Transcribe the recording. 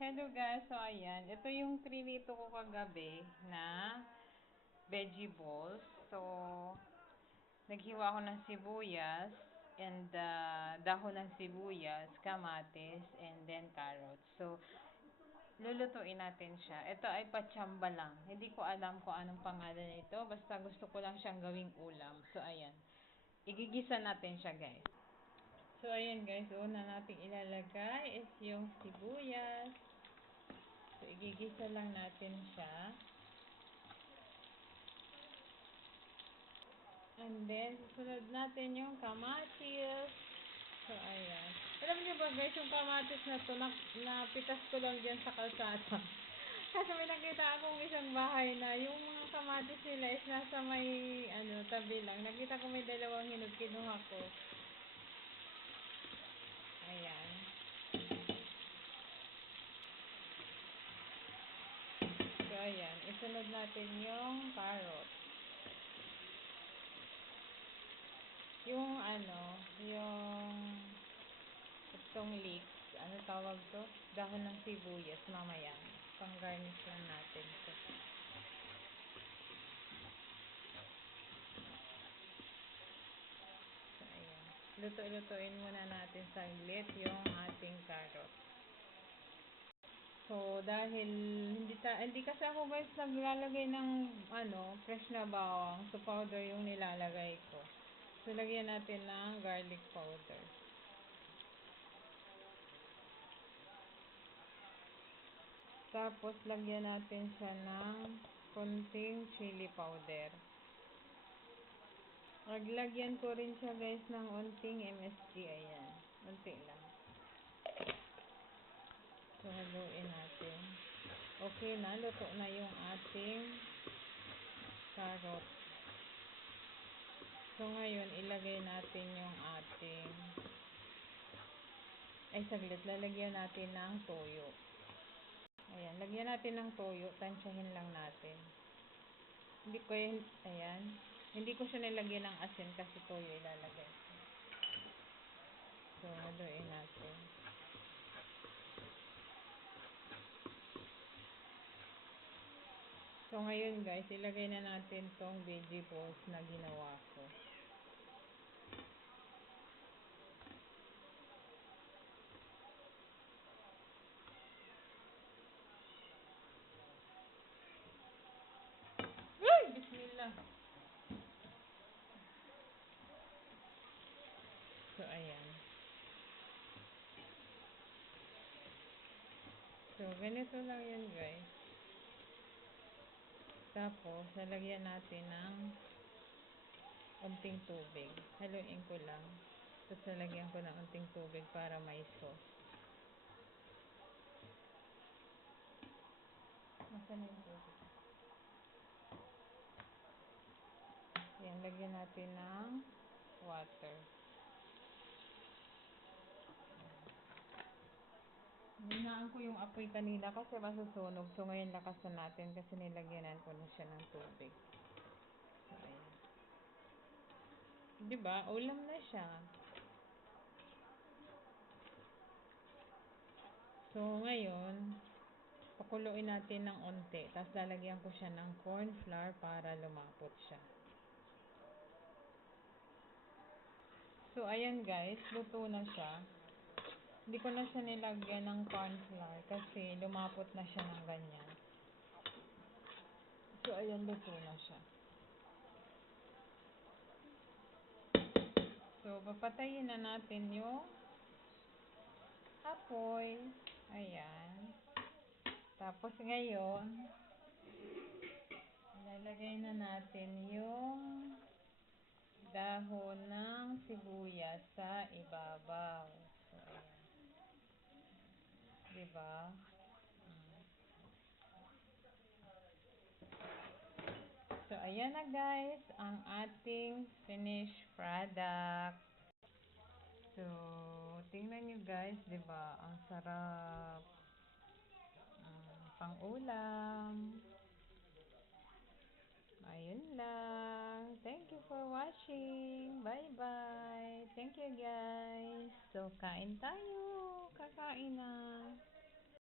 Hello guys, so ayan, ito yung trinito ko kagabi na veggie balls. So, naghiwa ako ng sibuyas and dahon ng sibuyas, kamatis, and then carrots. So, lulutuin natin siya. Ito ay patsamba lang. Hindi ko alam kung anong pangalan nito. Basta gusto ko lang siyang gawing ulam. So, ayan. Igigisa natin siya guys. So, ayan guys, una nating ilalagay is yung sibuyas. So, igigisa lang natin siya. And then, susunod natin yung kamatis. So, ayan. Alam niyo ba guys, yung kamatis na to, napitas ko lang dyan sa kalsada. Kasi may nakita akong isang bahay na yung mga kamatis nila is nasa may, tabi lang. Nakita ko may dalawang hinog, kinuha ko. Ayan. So, ayan. Isunod natin yung carrot. Yung itong leeks, tawag to? Dahon ng sibuyas, mamaya. Pang-garnish lang natin to. So, ayan. Luto-lutuin muna natin saglit yung ating carrot. So, dahil hindi kasi ako guys naglalagay ng fresh na bawang. So, powder yung nilalagay ko. So, lagyan natin ng garlic powder. Tapos, lagyan natin siya ng konting chili powder. Maglagyan ko rin siya guys ng unting MSG. Ayan. Unti lang. So, haluin natin. Okay na. Luto na yung ating carrot. So, ngayon, ilagay natin yung ating saglit. Lalagyan natin ng toyo. Ayan. Lagyan natin ng toyo. Tansyahin lang natin. Hindi ko siya nilagyan ng asin kasi toyo ilalagay ko. So, haluin natin. So, ngayon guys, ilagay na natin tong veggie balls na ginawa ko. Ay! Bismillah! So, ayan. So, ganito lang yan guys. Tapos, lalagyan natin ng unting tubig. Haluin ko lang. Tapos, lalagyan ko ng unting tubig para may sauce. Nasaan yung tubig? Ayan, lagyan natin ng water. Hinaan ko yung apoy kanina kasi masusunog. So, ngayon lakasan natin kasi nilagyanan ko na siya ng tubig. So, ayan. Diba? Ulam na siya. So, ngayon, pakuluin natin ng unti. Tapos, lalagyan ko siya ng corn flour para lumapot siya. So, ayan guys. Luto na siya. Hindi ko na siya nilagyan ng corn flour kasi lumapot na siya ng ganyan. So, ayan, luto na siya. So, papatayin na natin yung apoy. Ayan. Tapos, ngayon, ilalagay na natin yung dahon ng sibuyas sa ibabaw. So, ayan. Diba? So, ayan na guys, ang ating finished product. So, tingnan nyo guys, diba? Ang sarap. Pang-ulam. Ayun lang. Thank you for watching. Bye-bye. Thank you guys. So, kain tayo. Kakain na.